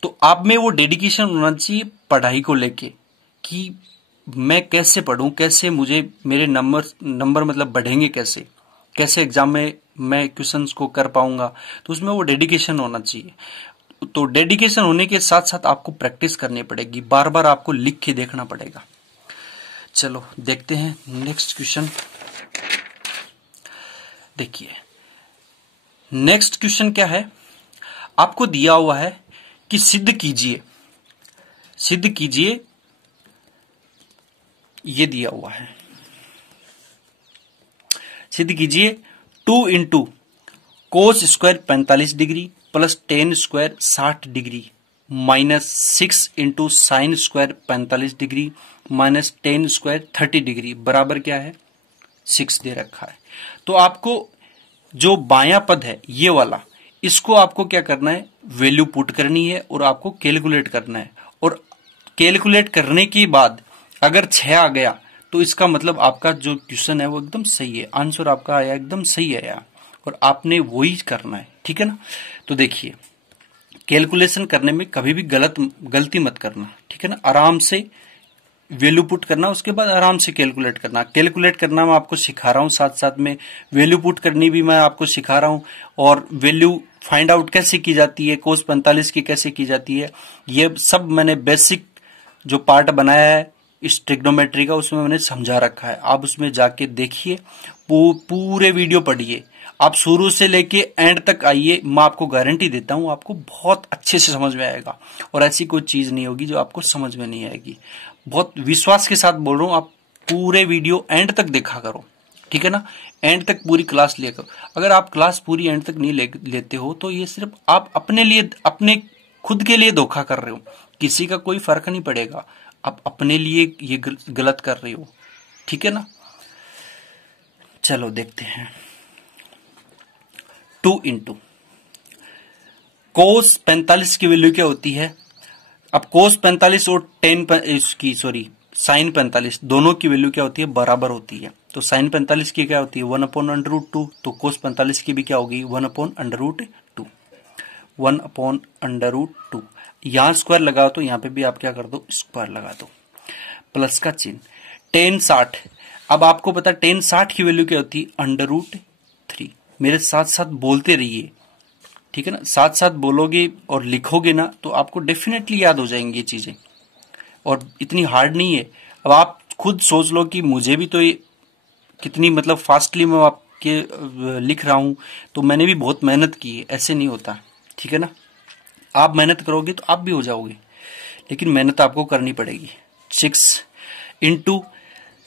तो आप में वो डेडिकेशन होना चाहिए पढ़ाई को लेके कि मैं कैसे पढ़ूं, कैसे मुझे मेरे नंबर मतलब बढ़ेंगे, कैसे एग्जाम में मैं क्वेश्चंस को कर पाऊंगा। तो उसमें वो डेडिकेशन होना चाहिए। तो डेडिकेशन होने के साथ साथ आपको प्रैक्टिस करनी पड़ेगी, बार बार आपको लिख के देखना पड़ेगा। चलो देखते हैं नेक्स्ट क्वेश्चन। देखिए नेक्स्ट क्वेश्चन क्या है, आपको दिया हुआ है कि सिद्ध कीजिए, ये दिया हुआ है, सिद्ध कीजिए 2 into cos square 45 degree plus ten square 60 degree minus 6 into sine square 45 degree minus ten square 30 degree बराबर क्या है 6 दे रखा है। तो आपको जो बायां पद है ये वाला, इसको आपको क्या करना है, वैल्यू पुट करनी है और आपको कैलकुलेट करना है। और कैलकुलेट करने के बाद अगर 6 आ गया तो इसका मतलब आपका जो क्वेश्चन है वो एकदम सही है, आंसर आपका आया एकदम सही आया और आपने वही करना है, ठीक है ना। तो देखिए कैलकुलेशन करने में कभी भी गलती मत करना, ठीक है ना। आराम से वैल्यू पुट करना, उसके बाद आराम से कैलकुलेट करना। कैलकुलेट करना मैं आपको सिखा रहा हूं, साथ साथ में वैल्यू पुट करनी भी मैं आपको सिखा रहा हूं। और वैल्यू फाइंड आउट कैसे की जाती है, कोस 45 की कैसे की जाती है, ये सब मैंने बेसिक जो पार्ट बनाया है इस ट्रिग्नोमेट्री का उसमें मैंने समझा रखा है। आप उसमें जाके देखिए, पूरे वीडियो पढ़िए, आप शुरू से लेके एंड तक आइए, मैं आपको गारंटी देता हूं आपको बहुत अच्छे से समझ में आएगा। और ऐसी कोई चीज नहीं होगी जो आपको समझ में नहीं आएगी, बहुत विश्वास के साथ बोल रहा हूं। आप पूरे वीडियो एंड तक देखा करो, ठीक है ना, एंड तक पूरी क्लास लिया करो। अगर आप क्लास पूरी एंड तक नहीं लेते हो तो ये सिर्फ आप अपने लिए, अपने खुद के लिए धोखा कर रहे हो, किसी का कोई फर्क नहीं पड़ेगा, आप अपने लिए ये गलत कर रहे हो, ठीक है ना। चलो देखते हैं 2 इंटू कोस 45 की वैल्यू क्या होती है। अब कोस 45 और साइन 45 दोनों की वैल्यू क्या होती है, बराबर होती है। तो साइन 45 की क्या होती है 1/√2, तो कोस 45 की भी क्या होगी 1/√2, 1/√2। यहां स्क्वायर लगाओ तो यहां पे भी आप क्या कर दो, स्क्वायर लगा दो, प्लस का चिन्ह। टेन 60, अब आपको पता टेन 60 की वैल्यू क्या होती है √3। मेरे साथ साथ बोलते रहिए, ठीक है ना, साथ साथ बोलोगे और लिखोगे ना तो आपको डेफिनेटली याद हो जाएंगी ये चीजें, और इतनी हार्ड नहीं है। अब आप खुद सोच लो कि मुझे भी तो ये कितनी मतलब फास्टली मैं आपके लिख रहा हूं, तो मैंने भी बहुत मेहनत की है, ऐसे नहीं होता, ठीक है ना। आप मेहनत करोगे तो आप भी हो जाओगे, लेकिन मेहनत आपको करनी पड़ेगी। 6 इंटू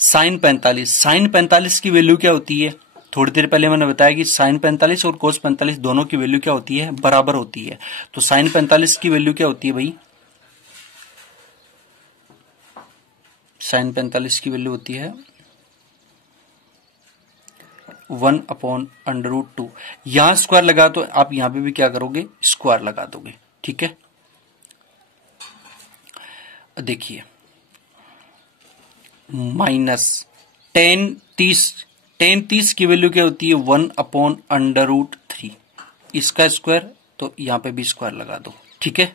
साइन 45, साइन 45 की वैल्यू क्या होती है, थोड़ी देर पहले मैंने बताया कि साइन 45 और कोस 45 दोनों की वैल्यू क्या होती है, बराबर होती है। तो साइन 45 की वैल्यू क्या होती है भाई, साइन 45 की वैल्यू होती है 1/√2। यहां स्क्वायर लगा तो आप यहां पे भी क्या करोगे, स्क्वायर लगा दोगे, ठीक है। देखिए माइनस टेन 30 की वैल्यू क्या होती है 1/√3, इसका स्क्वायर, तो यहां पे भी स्क्वायर लगा दो, ठीक है।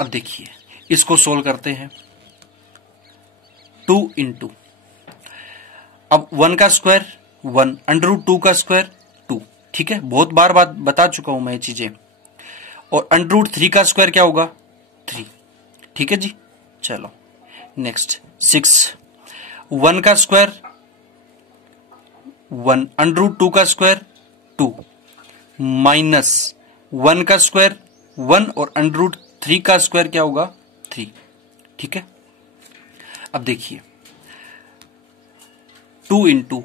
अब देखिए इसको सोल्व करते हैं। 2 इंटू, अब 1 का स्क्वायर 1, √2 का स्क्वायर 2, ठीक है, बहुत बार बात बता चुका हूं मैं ये चीजें। और √3 का स्क्वायर क्या होगा 3, ठीक है जी। चलो नेक्स्ट 6, 1 का स्क्वायर 1, √2 का स्क्वायर 2, माइनस 1 का स्क्वायर 1 और √3 का स्क्वायर क्या होगा 3, ठीक है। अब देखिए 2 इंटू,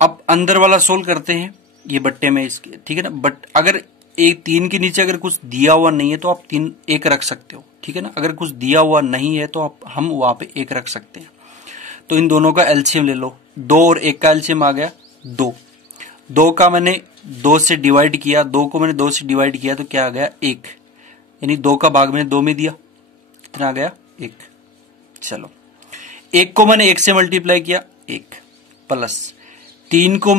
अब अंदर वाला सोल्व करते हैं ये बट्टे में इसके, ठीक है ना। बट अगर एक 3 के नीचे अगर कुछ दिया हुआ नहीं है तो आप 3 1 रख सकते हो, ठीक है ना। अगर कुछ दिया हुआ नहीं है तो हम वहां पे 1 रख सकते हैं। तो इन दोनों का एलसीएम ले लो, 2 और 1 का एलसीएम आ गया 2। 2 का मैंने 2 से डिवाइड किया, 2 को मैंने 2 से डिवाइड किया तो क्या आ गया 1, यानी 2 का भाग मैंने 2 में दिया, कितना आ गया 1। चलो 1 को मैंने 1 से मल्टीप्लाई किया 1, प्लस 1 को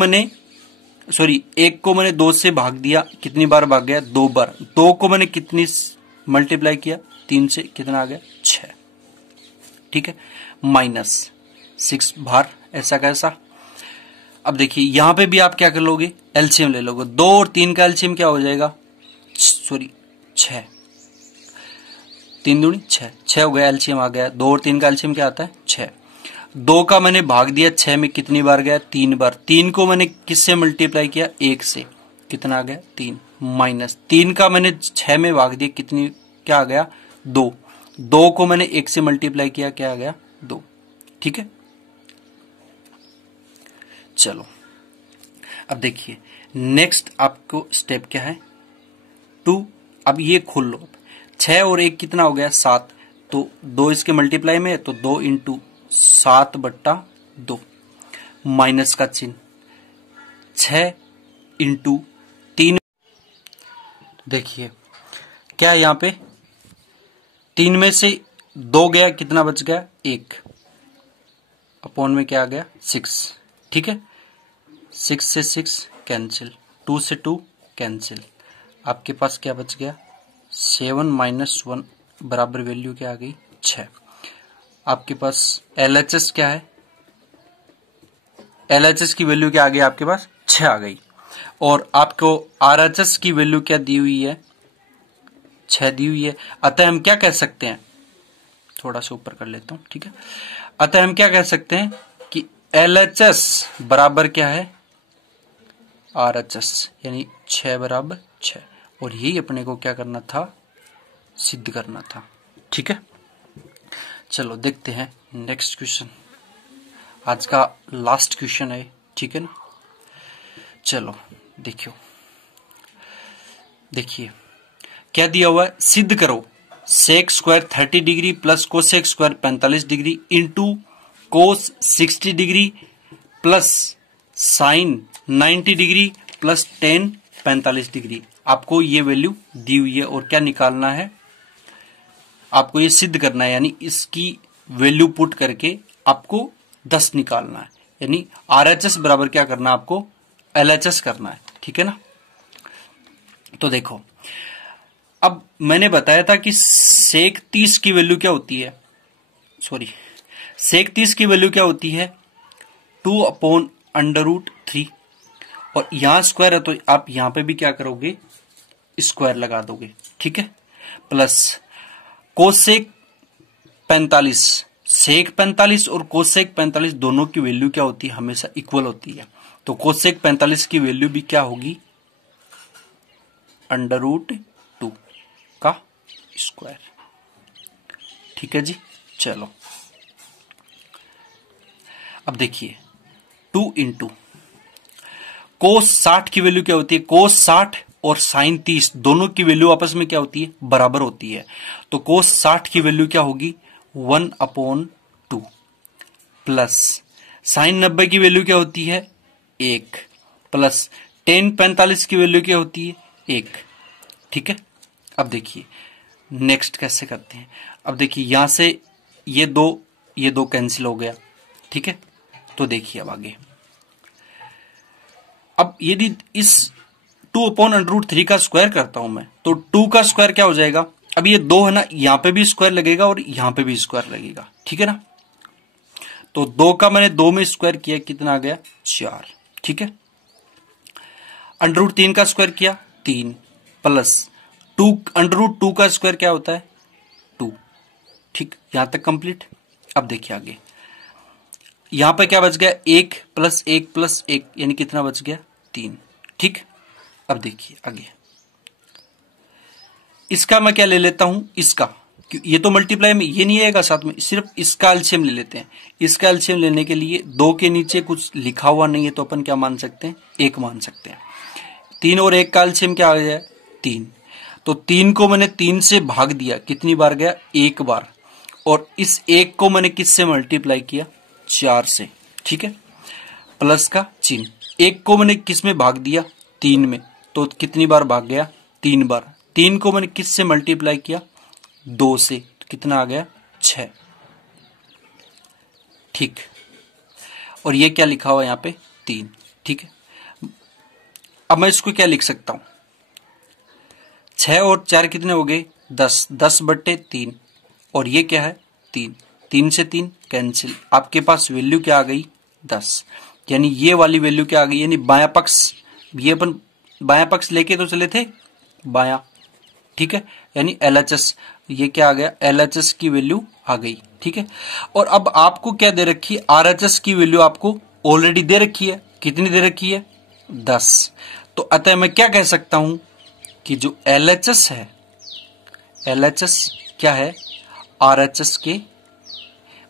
मैंने 2 से भाग दिया, कितनी बार भाग गया 2 बार। 2 को मैंने कितनी मल्टीप्लाई किया 3 से, कितना आ गया 6, ठीक है। माइनस 6 बाहर, ऐसा कैसा। अब देखिए यहां पे भी आप क्या कर लोगे, एलसीएम ले लोगे। 2 और 3 का एलसीएम क्या हो जाएगा, 6, 3 दूनी 6, 6 हो गया, एलसीएम आ गया। 2 और 3 का एलसीएम क्या आता है 6। 2 का मैंने भाग दिया 6 में, कितनी बार गया 3 बार। 3 को मैंने किससे मल्टीप्लाई किया 1 से, कितना आ गया 3, माइनस 3 का मैंने 6 में भाग दिया, कितनी क्या आ गया 2। 2 को मैंने 1 से मल्टीप्लाई किया, क्या आ गया 2, ठीक है। चलो अब देखिए नेक्स्ट आपको स्टेप क्या है 2। अब ये खोल लो, 6 और 1 कितना हो गया 7, तो 2 इसके मल्टीप्लाई में है तो 2 इंटू 7/2 माइनस का चिन्ह, 6 इंटू 3। देखिए क्या यहाँ पे 3 में से 2 गया, कितना बच गया 1, अपॉन में क्या आ गया 6, ठीक है। 6 से 6 कैंसिल, 2 से 2 कैंसिल, आपके पास क्या बच गया 7 माइनस 1 बराबर वैल्यू क्या आ गई 6। आपके पास एलएचएस क्या है, एलएचएस की वैल्यू क्या आ गई आपके पास 6 आ गई। और आपको आरएचएस की वैल्यू क्या दी हुई है 6 दी हुई है। अतः हम क्या कह सकते हैं, थोड़ा सा ऊपर कर लेता हूं, ठीक है। अतः हम क्या कह सकते हैं कि एलएचएस बराबर क्या है आरएचएस, यानी 6 बराबर 6। और यही अपने को क्या करना था, सिद्ध करना था, ठीक है। चलो देखते हैं नेक्स्ट क्वेश्चन, आज का लास्ट क्वेश्चन है, ठीक है ना। चलो देखिए क्या दिया हुआ है, सिद्ध करो sec square 30 degree plus cosec square 45 degree into cos 60 degree plus sine 90 degree plus tan 45 degree. आपको ये वैल्यू दी हुई है और क्या निकालना है, आपको ये सिद्ध करना है, यानी इसकी वैल्यू पुट करके आपको 10 निकालना है, यानी आरएचएस बराबर क्या करना है आपको एलएचएस करना है, ठीक है ना। तो देखो अब मैंने बताया था कि सेक 30 की वैल्यू क्या होती है, सेक 30 की वैल्यू क्या होती है 2/√3 और यहां स्क्वायर है तो आप यहां पे भी क्या करोगे स्क्वायर लगा दोगे, ठीक है। प्लस कोसेक 45, सेक 45 और कोसेक 45 दोनों की वैल्यू क्या होती है हमेशा इक्वल होती है। तो कोसेक 45 की वैल्यू भी क्या होगी √2 का स्क्वायर, ठीक है जी। चलो अब देखिए 2 इंटू कोस 60 की वैल्यू क्या होती है, कोस 60 और साइन 30 दोनों की वैल्यू आपस में क्या होती है बराबर होती है। तो कोस 60 की वैल्यू क्या होगी 1/2 प्लस साइन 90 की वैल्यू क्या होती है 1 प्लस टेन 45 की वैल्यू क्या होती है 1, ठीक है। अब देखिए नेक्स्ट कैसे करते हैं, अब देखिए यहां से ये दो कैंसिल हो गया, ठीक है। तो देखिए अब आगे, अब यदि इस 2/√3 का स्क्वायर करता हूं मैं तो 2 का स्क्वायर क्या हो जाएगा, अब ये 2 है ना, यहां पे भी स्क्वायर लगेगा और यहां पे भी स्क्वायर लगेगा, ठीक है ना। तो 2 का मैंने 2 में स्क्वायर किया, कितना आ गया 4, ठीक है। √3 का स्क्वायर किया 3 प्लस 2 का स्क्वायर क्या होता है 2, ठीक। यहां तक कंप्लीट। अब देखिए आगे, यहां पे क्या बच गया 1 प्लस 1 प्लस 1 यानी कितना बच गया 3, ठीक। अब देखिए आगे, इसका मैं क्या ले लेता हूं इसका, ये तो मल्टीप्लाई में ये नहीं आएगा साथ में, सिर्फ इसका एलसीएम ले लेते हैं। इसका एलसीएम लेने के लिए 2 के नीचे कुछ लिखा हुआ नहीं है तो अपन क्या मान सकते हैं 1 मान सकते हैं। 3 और 1 का एलसीएम क्या आ जाए 3, तो 3 को मैंने 3 से भाग दिया, कितनी बार गया, 1 बार, और इस 1 को मैंने किससे मल्टीप्लाई किया, 4 से, ठीक है, प्लस का चिन्ह। 1 को मैंने किस में भाग दिया, 3 में, तो कितनी बार भाग गया, 3 बार। 3 को मैंने किस से मल्टीप्लाई किया, 2 से, कितना आ गया, 6, ठीक। और ये क्या लिखा हुआ है यहाँ पे, 3, ठीक है। अब मैं इसको क्या लिख सकता हूं, 6 और 4 कितने हो गए, 10, 10/3, और ये क्या है, 3, 3 से 3 कैंसिल, आपके पास वैल्यू क्या आ गई, 10, यानी ये वाली वैल्यू क्या आ गई, यानी बायां पक्ष, ये अपन बायां पक्ष लेके तो चले थे, बायां, ठीक है, यानी LHS, ये क्या आ गया, LHS की वैल्यू आ गई, ठीक है। और अब आपको क्या दे रखी है, RHS की वैल्यू आपको ऑलरेडी दे रखी है, कितनी दे रखी है, 10। तो अतः मैं क्या कह सकता हूं कि जो LHS है, LHS क्या है, RHS के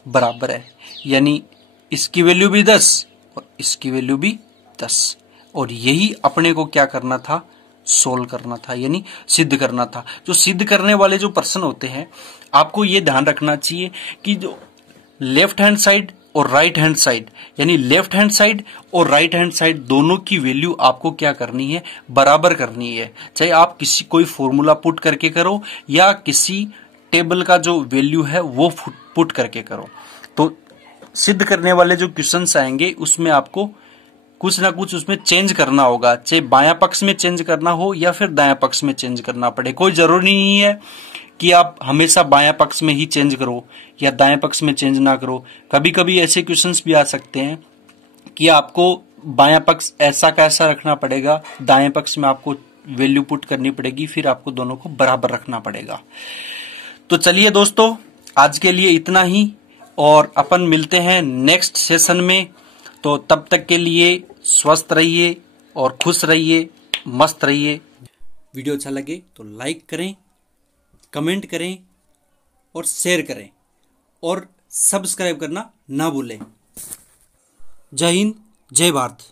बराबर है, यानी इसकी वैल्यू भी 10 और इसकी वैल्यू भी 10, और यही अपने को क्या करना था, सोल्व करना था, यानी सिद्ध करना था। जो सिद्ध करने वाले जो प्रश्न होते हैं, आपको ये ध्यान रखना चाहिए कि जो लेफ्ट हैंड साइड और राइट हैंड साइड, यानी लेफ्ट हैंड साइड और राइट हैंड साइड दोनों की वैल्यू आपको क्या करनी है, बराबर करनी है। चाहे आप किसी कोई फॉर्मूला पुट करके करो या किसी टेबल का जो वैल्यू है वो पुट करके करो। तो सिद्ध करने वाले जो क्वेश्चंस आएंगे उसमें आपको कुछ ना कुछ उसमें चेंज करना होगा, चाहे बायां पक्ष में चेंज करना हो या फिर दायां पक्ष में चेंज करना पड़े। कोई जरूरी नहीं है कि आप हमेशा बायां पक्ष में ही चेंज करो या दाएं पक्ष में चेंज ना करो। कभी कभी ऐसे क्वेश्चंस भी आ सकते हैं कि आपको बायां पक्ष ऐसा कैसा रखना पड़ेगा, दाएं पक्ष में आपको वैल्यू पुट करनी पड़ेगी, फिर आपको दोनों को बराबर रखना पड़ेगा। तो चलिए दोस्तों, आज के लिए इतना ही, और अपन मिलते हैं नेक्स्ट सेशन में। तो तब तक के लिए स्वस्थ रहिए और खुश रहिए, मस्त रहिए। वीडियो अच्छा लगे तो लाइक करें, कमेंट करें और शेयर करें, और सब्सक्राइब करना ना भूलें। जय हिंद, जय भारत।